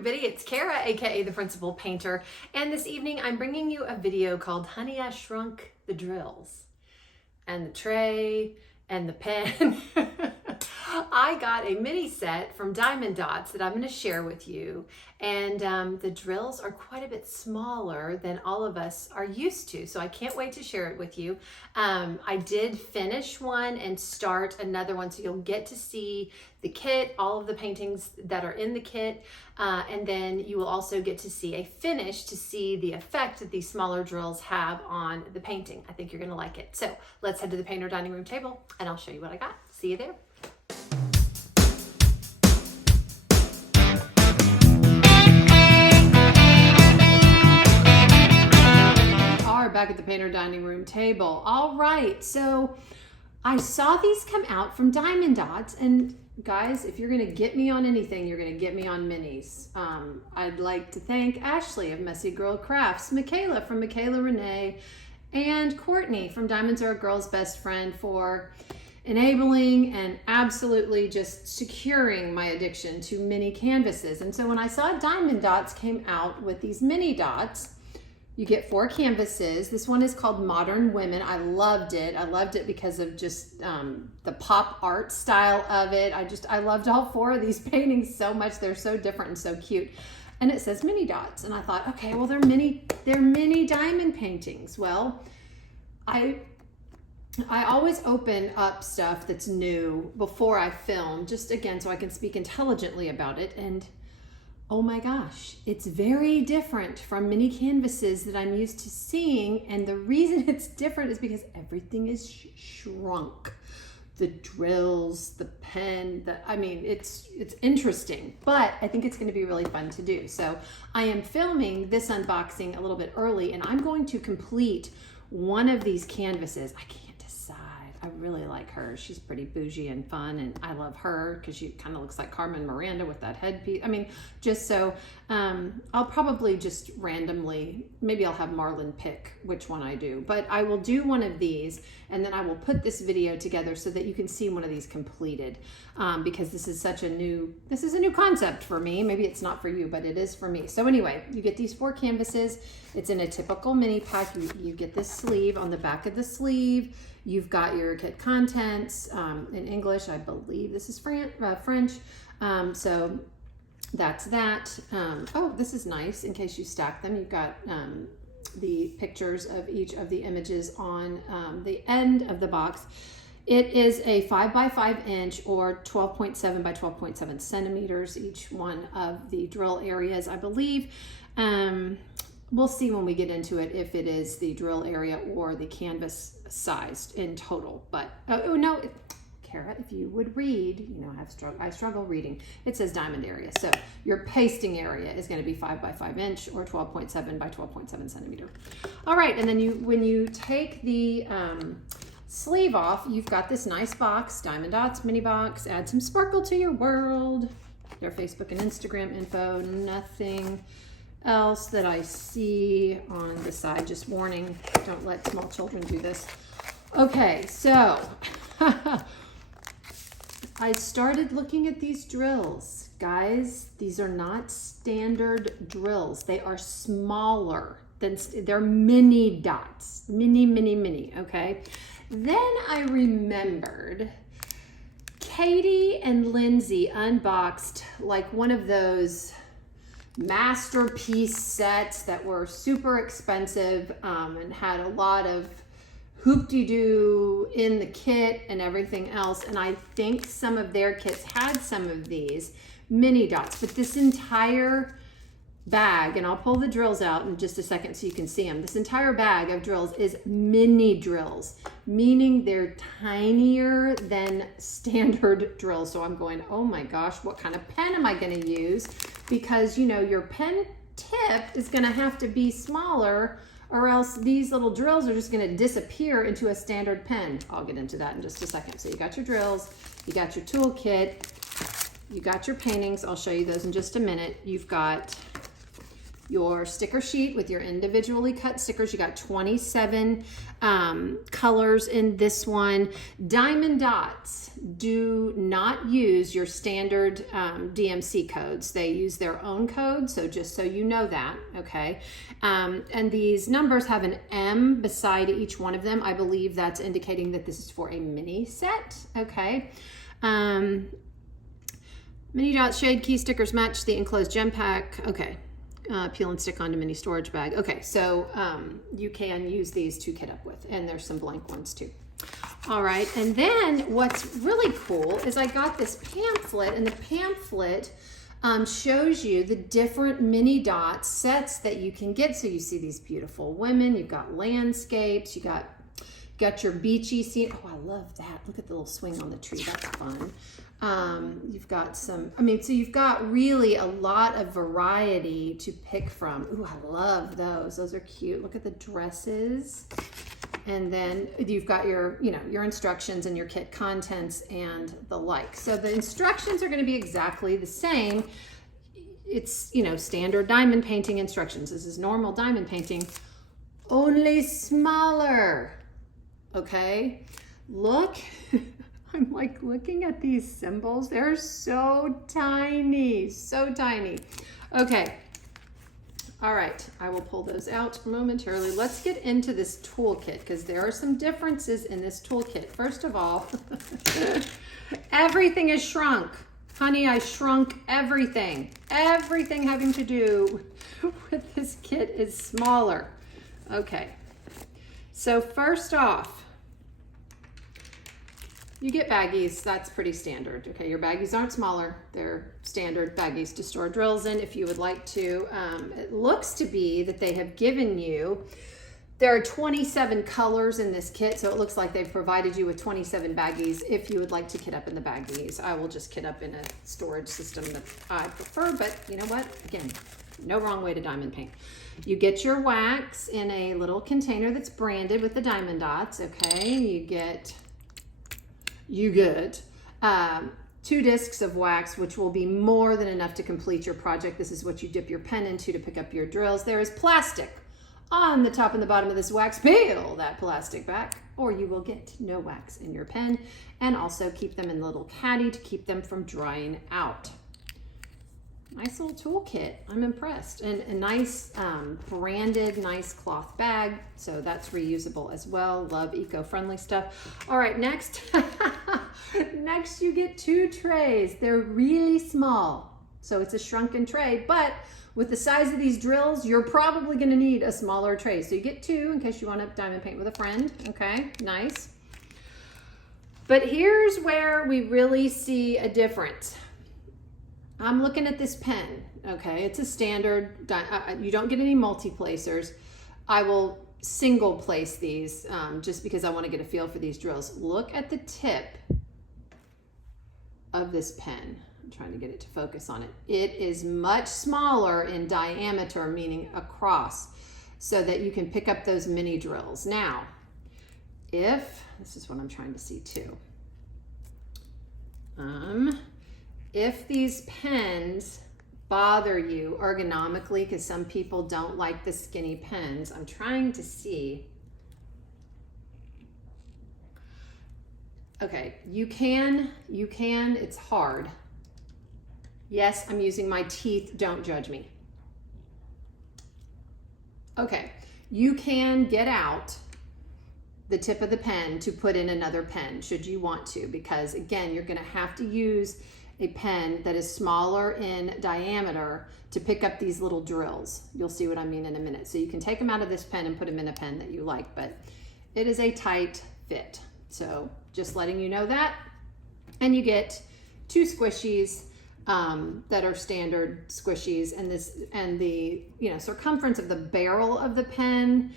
everybody, it's Kara, aka the Principal Painter, and this evening I'm bringing you a video called Honey, I Shrunk the Drills. And the tray, and the pen. I got a mini set from Dotz that I'm going to share with you, and the drills are quite a bit smaller than all of us are used to, so I can't wait to share it with you. I did finish one and start another one, so you'll get to see the kit, all of the paintings that are in the kit, and then you will also get to see a finish to see the effect that these smaller drills have on the painting. I think you're going to like it. So let's head to the painter dining room table and I'll show you what I got. See you there. Back at the painter dining room table. All right, so I saw these come out from Dotz, and guys, if you're gonna get me on anything, you're gonna get me on minis. I'd like to thank Ashley of Messy Girl Crafts, Michaela from Michaela Renee, and Courtney from Diamonds Are a Girl's Best Friend for enabling and absolutely just securing my addiction to mini canvases. And so when I saw Dotz came out with these mini dots, you get 4 canvases. This one is called Modern Women. I loved it. I loved it because of just the pop art style of it. I loved all 4 of these paintings so much. They're so different and so cute. And it says mini dots. And I thought, okay, well, they're mini diamond paintings. Well, I always open up stuff that's new before I film, just again, so I can speak intelligently about it. And oh my gosh, it's very different from mini canvases that I'm used to seeing. And the reason it's different is because everything is shrunk. The drills, the pen, it's interesting, but I think it's gonna be really fun to do. So I am filming this unboxing a little bit early, and I'm going to complete one of these canvases. I can't decide. I really like her. She's pretty bougie and fun, and I love her because she kind of looks like Carmen Miranda with that headpiece. I mean, just so I'll probably just randomly, maybe I'll have Marlon pick which one I do, but I will do one of these, and then I will put this video together so that you can see one of these completed, because this is a new concept for me. Maybe it's not for you, but it is for me. So anyway, you get these 4 canvases. It's in a typical mini pack. You get this sleeve. On the back of the sleeve, you've got your kit contents in English. I believe this is French. So that's that. Oh, this is nice. In case you stack them, you've got the pictures of each of the images on the end of the box. It is a 5 by 5 inch or 12.7 by 12.7 centimeters, each one of the drill areas, I believe. We'll see when we get into it if it is the drill area or the canvas sized in total. But, oh no, Kara, if you would read, you know, I struggle reading. It says diamond area. So your pasting area is going to be 5 by 5 inch or 12.7 by 12.7 centimeter. All right, and then when you take the sleeve off, you've got this nice box, Diamond Dotz mini box. Add some sparkle to your world. Their Facebook and Instagram info. Nothing else that I see on the side. Just warning, don't let small children do this. Okay, so I started looking at these drills. Guys, these are not standard drills. They are smaller than, they're mini dots. Mini, okay? Then I remembered Katie and Lindsay unboxed like one of those masterpiece sets that were super expensive and had a lot of hoop-de-doo in the kit and everything else. And I think some of their kits had some of these mini dots, but this entire bag, and I'll pull the drills out in just a second so you can see them. This entire bag of drills is mini drills, meaning they're tinier than standard drills. So I'm going, oh my gosh, what kind of pen am I going to use? Because, you know, your pen tip is going to have to be smaller, or else these little drills are just going to disappear into a standard pen. I'll get into that in just a second. So you got your drills, you got your tool kit, you got your paintings. I'll show you those in just a minute. You've got your sticker sheet with your individually cut stickers. You got 27 colors in this one. Diamond Dots do not use your standard DMC codes. They use their own code, so just so you know that, okay? And these numbers have an M beside each one of them. I believe that's indicating that this is for a mini set, okay? Mini Dots shade key stickers match the enclosed gem pack, okay. Peel and stick onto mini storage bag. Okay, so you can use these to kit up with, and there's some blank ones too. All right, and then what's really cool is I got this pamphlet, and the pamphlet shows you the different mini dots sets that you can get. So you see these beautiful women, you've got landscapes, you got your beachy scene. Oh, I love that. Look at the little swing on the tree, that's fun. You've got some, so you've got really a lot of variety to pick from. Ooh, I love those. Those are cute. Look at the dresses. And then you've got your, your instructions and your kit contents and the like. So the instructions are going to be exactly the same. It's, standard diamond painting instructions. This is normal diamond painting, only smaller. Okay. Look. I'm like looking at these symbols. They're so tiny, so tiny. Okay. All right. I will pull those out momentarily. Let's get into this toolkit because there are some differences in this toolkit. First of all, everything is shrunk. Honey, I shrunk everything. Everything having to do with this kit is smaller. Okay. So first off, you get baggies. That's pretty standard. Okay, your baggies aren't smaller. They're standard baggies to store drills in if you would like to. It looks to be that they have given you, there are 27 colors in this kit, so it looks like they've provided you with 27 baggies if you would like to kit up in the baggies. I will just kit up in a storage system that I prefer, but you know what? Again, no wrong way to diamond paint. You get your wax in a little container that's branded with the diamond dots, okay? You get 2 discs of wax, which will be more than enough to complete your project. This is what you dip your pen into to pick up your drills. There is plastic on the top and the bottom of this wax. Peel that plastic back, or you will get no wax in your pen, and also keep them in a little caddy to keep them from drying out. Nice little toolkit. I'm impressed. And a nice branded, nice cloth bag. So that's reusable as well. Love eco-friendly stuff. All right, next. Next you get 2 trays. They're really small. So it's a shrunken tray, but with the size of these drills, you're probably gonna need a smaller tray. So you get 2 in case you want to diamond paint with a friend. Okay, nice. But here's where we really see a difference. I'm looking at this pen, okay? It's a standard, you don't get any multi-placers. I will single place these just because I want to get a feel for these drills. Look at the tip of this pen. I'm trying to get it to focus on it. It is much smaller in diameter, meaning across, so that you can pick up those mini drills. Now, this is what I'm trying to see too. If these pens bother you ergonomically, because some people don't like the skinny pens, I'm trying to see. Okay, you can, it's hard. Yes, I'm using my teeth, don't judge me. Okay, you can get out the tip of the pen to put in another pen, should you want to, because again, you're gonna have to use a pen that is smaller in diameter to pick up these little drills. You'll see what I mean in a minute. So you can take them out of this pen and put them in a pen that you like, but it is a tight fit. So just letting you know that. And you get 2 squishies that are standard squishies, and the circumference of the barrel of the pen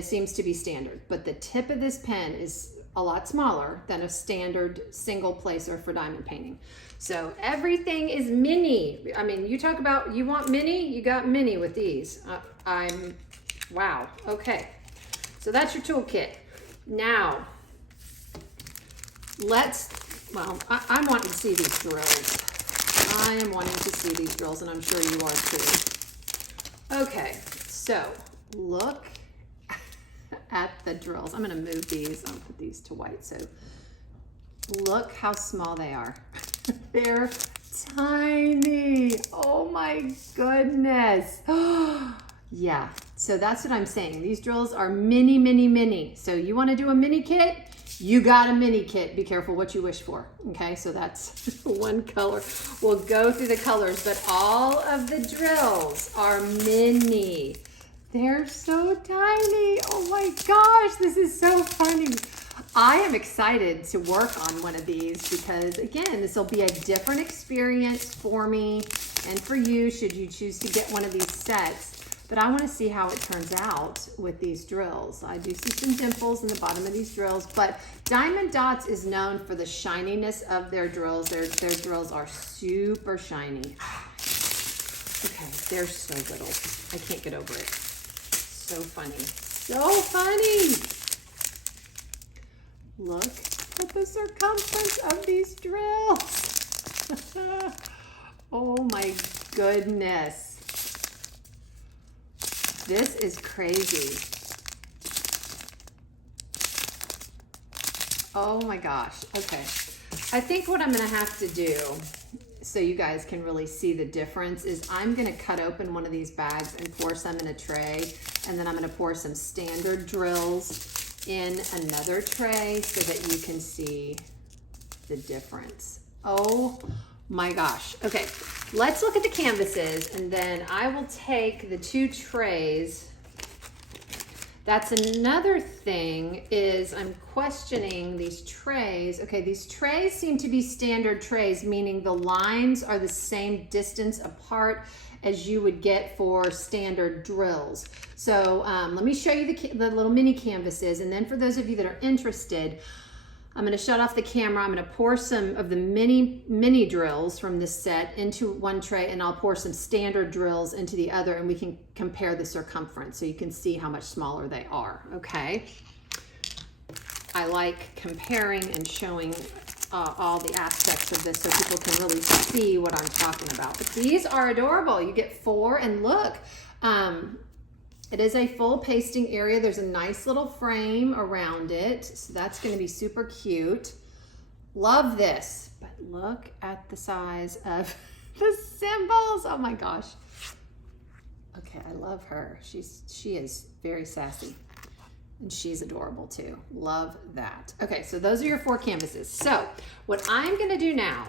seems to be standard, but the tip of this pen is a lot smaller than a standard single placer for diamond painting. So everything is mini. I mean, you talk about, you want mini, you got mini with these. Wow, okay. So that's your toolkit. Now, I'm wanting to see these drills. I am wanting to see these drills, and I'm sure you are too. Okay, so look at the drills. I'm gonna move these, I'll put these to white. So look how small they are. They're tiny. Oh my goodness. Yeah, so that's what I'm saying. These drills are mini, mini, mini. So you wanna do a mini kit? You got a mini kit. Be careful what you wish for. Okay, so that's one color. We'll go through the colors, but all of the drills are mini. They're so tiny. Oh my gosh, this is so funny. I am excited to work on one of these because, again, this will be a different experience for me and for you should you choose to get one of these sets. But I want to see how it turns out with these drills. I do see some dimples in the bottom of these drills, but Diamond Dotz is known for the shininess of their drills. Their drills are super shiny. Okay, they're so little. I can't get over it. So funny. So funny. Look at the circumference of these drills. Oh my goodness. This is crazy. Oh my gosh. Okay. I think what I'm going to have to do so you guys can really see the difference is I'm going to cut open one of these bags and pour some in a tray, and then I'm going to pour some standard drills in another tray so that you can see the difference. Oh my gosh. Okay, let's look at the canvases, and then I will take the two trays. That's another thing is I'm questioning these trays. Okay, these trays seem to be standard trays, meaning the lines are the same distance apart as you would get for standard drills. So let me show you the little mini canvases, and then for those of you that are interested, I'm going to shut off the camera. I'm going to pour some of the mini drills from this set into one tray, and I'll pour some standard drills into the other, and we can compare the circumference so you can see how much smaller they are, okay? I like comparing and showing all the aspects of this so people can really see what I'm talking about. But these are adorable. You get 4, and look, it is a full pasting area. There's a nice little frame around it. So that's gonna be super cute. Love this, but look at the size of the symbols. Oh my gosh. Okay, I love her. She is very sassy, and she's adorable too. Love that. Okay, so those are your 4 canvases. So what I'm gonna do now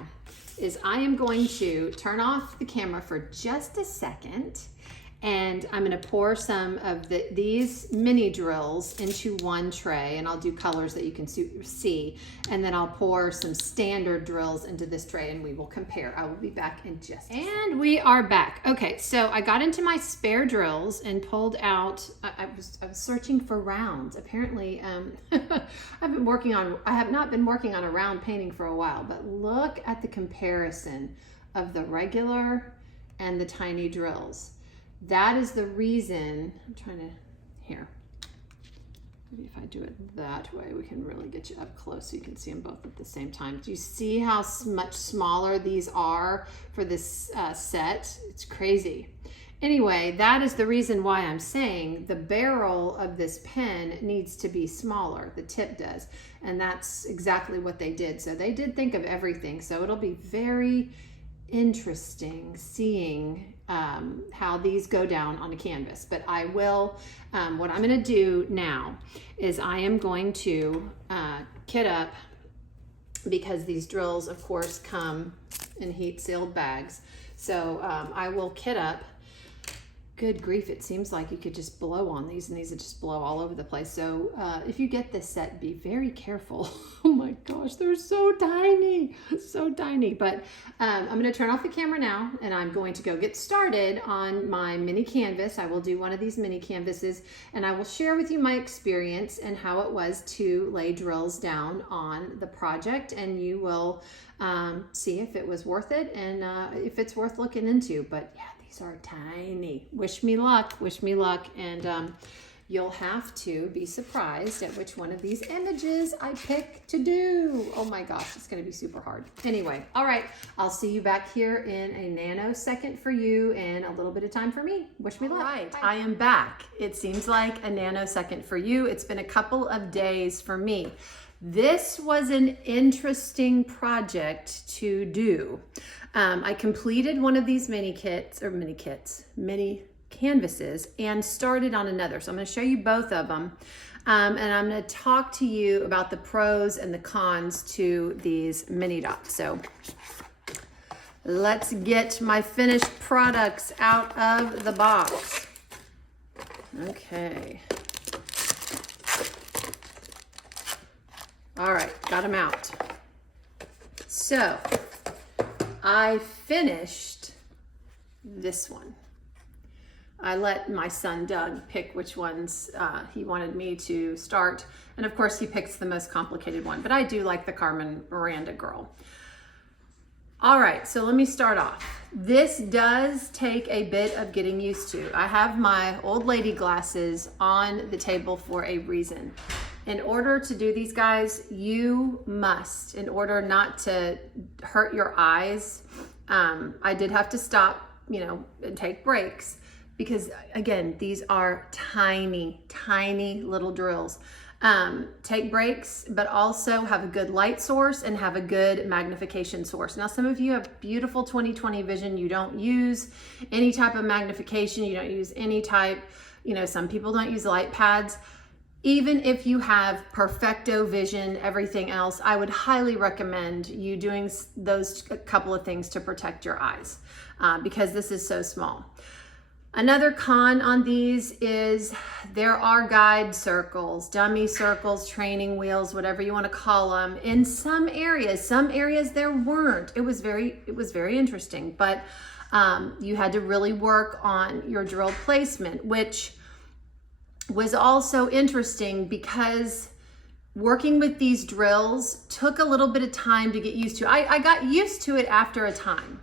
is I am going to turn off the camera for just a second, and I'm gonna pour some of these mini drills into one tray, and I'll do colors that you can see, and then I'll pour some standard drills into this tray, and we will compare. I will be back in just a second. And we are back. Okay, so I got into my spare drills and pulled out, I was searching for rounds. Apparently, I have not been working on a round painting for a while, but look at the comparison of the regular and the tiny drills. That is the reason, I'm trying to, here, maybe if I do it that way, we can really get you up close so you can see them both at the same time. Do you see how much smaller these are for this set? It's crazy. Anyway, that is the reason why I'm saying the barrel of this pen needs to be smaller, the tip does, and that's exactly what they did. So they did think of everything, so it'll be very interesting seeing how these go down on a canvas. But I will, what I'm going to do now is I am going to kit up, because these drills of course come in heat sealed bags. So I will kit up. Good grief, it seems like you could just blow on these, and these would just blow all over the place. So if you get this set, be very careful. Oh my gosh, they're so tiny, so tiny. But I'm going to turn off the camera now, and I'm going to go get started on my mini canvas. I will do one of these mini canvases, and I will share with you my experience and how it was to lay drills down on the project, and you will see if it was worth it and if it's worth looking into. But yeah, these are tiny. Wish me luck, and you'll have to be surprised at which one of these images I pick to do. Oh my gosh, it's gonna be super hard. Anyway, all right, I'll see you back here in a nanosecond for you and a little bit of time for me. Wish me luck. All right, I am back. It seems like a nanosecond for you. It's been a couple of days for me. This was an interesting project to do. I completed one of these mini canvases and started on another. So I'm going to show you both of them. And I'm going to talk to you about the pros and the cons to these mini dots. So let's get my finished products out of the box. Okay. All right, got them out. So I finished this one. I let my son Doug pick which ones he wanted me to start. And of course he picks the most complicated one, but I do like the Carmen Miranda girl. All right, so let me start off. This does take a bit of getting used to. I have my old lady glasses on the table for a reason. In order to do these, guys, you must, in order not to hurt your eyes, I did have to stop, and take breaks. Because again, these are tiny, tiny little drills. Take breaks, but also have a good light source and have a good magnification source. Now, some of you have beautiful 20/20 vision. You don't use any type of magnification. You don't use any type, some people don't use light pads. Even if you have perfecto vision, everything else, I would highly recommend you doing those couple of things to protect your eyes because this is so small. Another con on these is there are guide circles, dummy circles, training wheels, whatever you want to call them. In some areas there weren't. It was very interesting, but you had to really work on your drill placement, which was also interesting because working with these drills took a little bit of time to get used to. I got used to it after a time.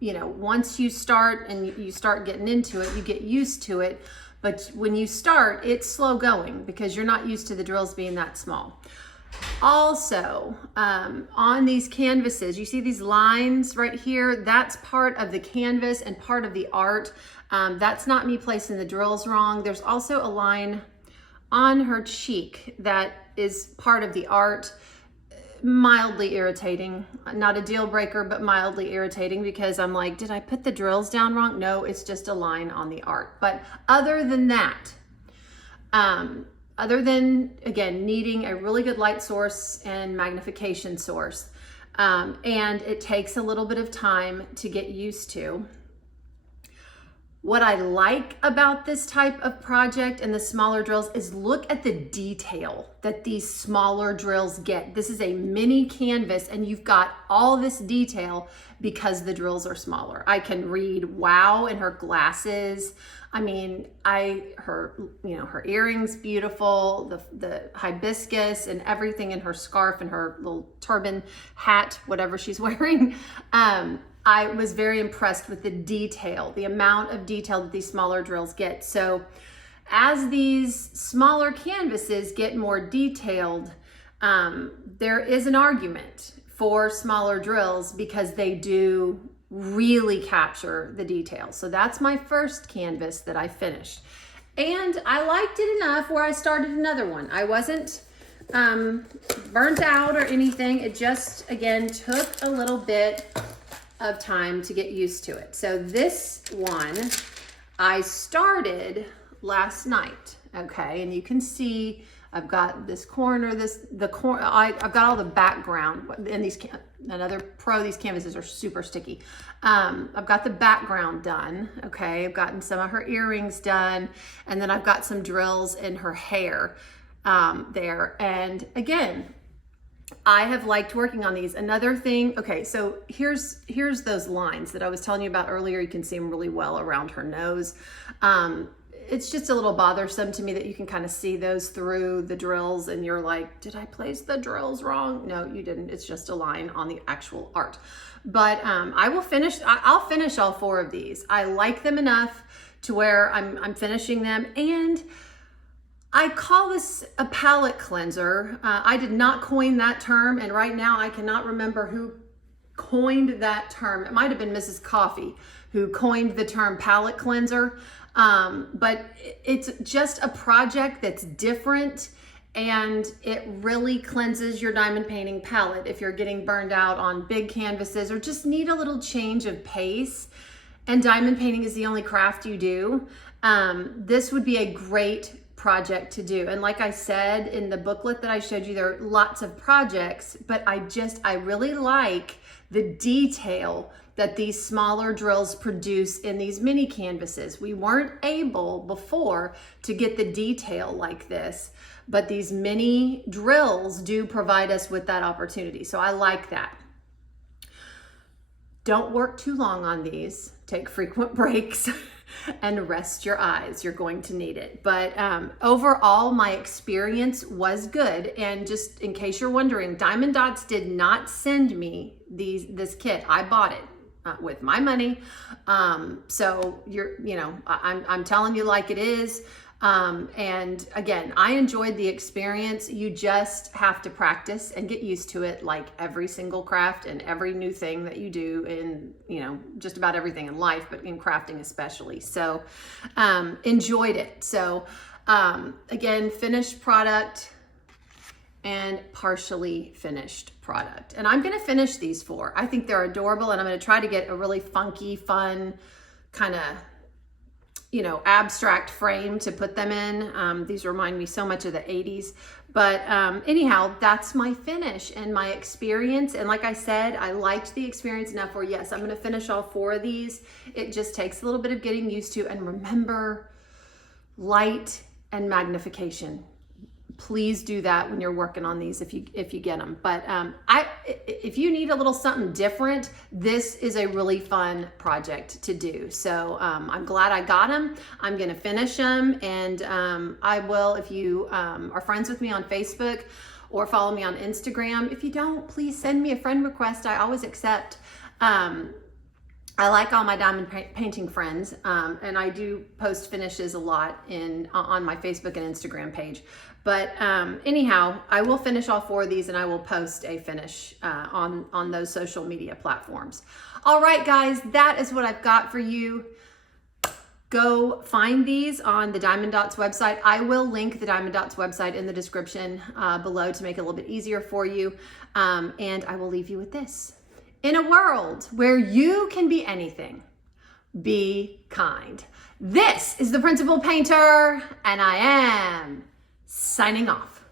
Once you start and you start getting into it, you get used to it. But when you start, it's slow going because you're not used to the drills being that small. Also, on these canvases, you see these lines right here? That's part of the canvas and part of the art. That's not me placing the drills wrong. There's also a line on her cheek that is part of the art. Mildly irritating, not a deal breaker, but mildly irritating because I'm like, did I put the drills down wrong? No, it's just a line on the art. But other than that, other than, again, needing a really good light source and magnification source, and it takes a little bit of time to get used to. What I like about this type of project and the smaller drills is look at the detail that these smaller drills get. This is a mini canvas and you've got all this detail because the drills are smaller. I can read wow in her glasses. I mean, her earrings beautiful, the hibiscus and everything in her scarf and her little turban hat, whatever she's wearing. I was very impressed with the detail, the amount of detail that these smaller drills get. So as these smaller canvases get more detailed, there is an argument for smaller drills because they do really capture the detail. So that's my first canvas that I finished. And I liked it enough where I started another one. I wasn't burnt out or anything. It just, again, took a little bit of time to get used to it. So this one I started last night, okay? And you can see I've got this corner, I've got all the background, and another pro, these canvases are super sticky. I've got the background done, okay? I've gotten some of her earrings done, and then I've got some drills in her hair there. And again, I have liked working on these. Another thing, okay, so here's those lines that I was telling you about earlier. You can see them really well around her nose. It's just a little bothersome to me that you can kind of see those through the drills and you're like, did I place the drills wrong? No, you didn't. It's just a line on the actual art. But I'll finish all 4 of these. I like them enough to where I'm finishing them. And I call this a palette cleanser. I did not coin that term, and right now I cannot remember who coined that term. It might have been Mrs. Coffee who coined the term palette cleanser, but it's just a project that's different, and it really cleanses your diamond painting palette if you're getting burned out on big canvases or just need a little change of pace and diamond painting is the only craft you do. This would be a great project to do. And like I said in the booklet that I showed you, there are lots of projects, but I really like the detail that these smaller drills produce in these mini canvases. We weren't able before to get the detail like this, but these mini drills do provide us with that opportunity. So I like that. Don't work too long on these. Take frequent breaks and rest your eyes. You're going to need it. But overall, my experience was good. And just in case you're wondering, Diamond Dotz did not send me this kit. I bought it with my money. So I'm telling you like it is. And again, I enjoyed the experience. You just have to practice and get used to it, like every single craft and every new thing that you do in, just about everything in life, but in crafting especially. So, enjoyed it. So, again, finished product and partially finished product. And I'm going to finish these 4. I think they're adorable, and I'm going to try to get a really funky, fun kind of abstract frame to put them in. These remind me so much of the 80s. But anyhow, that's my finish and my experience. And like I said, I liked the experience enough where, yes, I'm going to finish all 4 of these. It just takes a little bit of getting used to. And remember, light and magnification. Please do that when you're working on these if you get them. But if you need a little something different, this is a really fun project to do. So I'm glad I got them. I'm going to finish them, and I will, if you are friends with me on Facebook or follow me on Instagram. If you don't, please send me a friend request. I always accept. I like all my diamond painting friends, and I do post finishes a lot on my Facebook and Instagram page. But anyhow, I will finish all 4 of these, and I will post a finish on those social media platforms. All right, guys, that is what I've got for you. Go find these on the Diamond Dotz website. I will link the Diamond Dotz website in the description below to make it a little bit easier for you. And I will leave you with this. In a world where you can be anything, be kind. This is the Principal Painter, and I am signing off.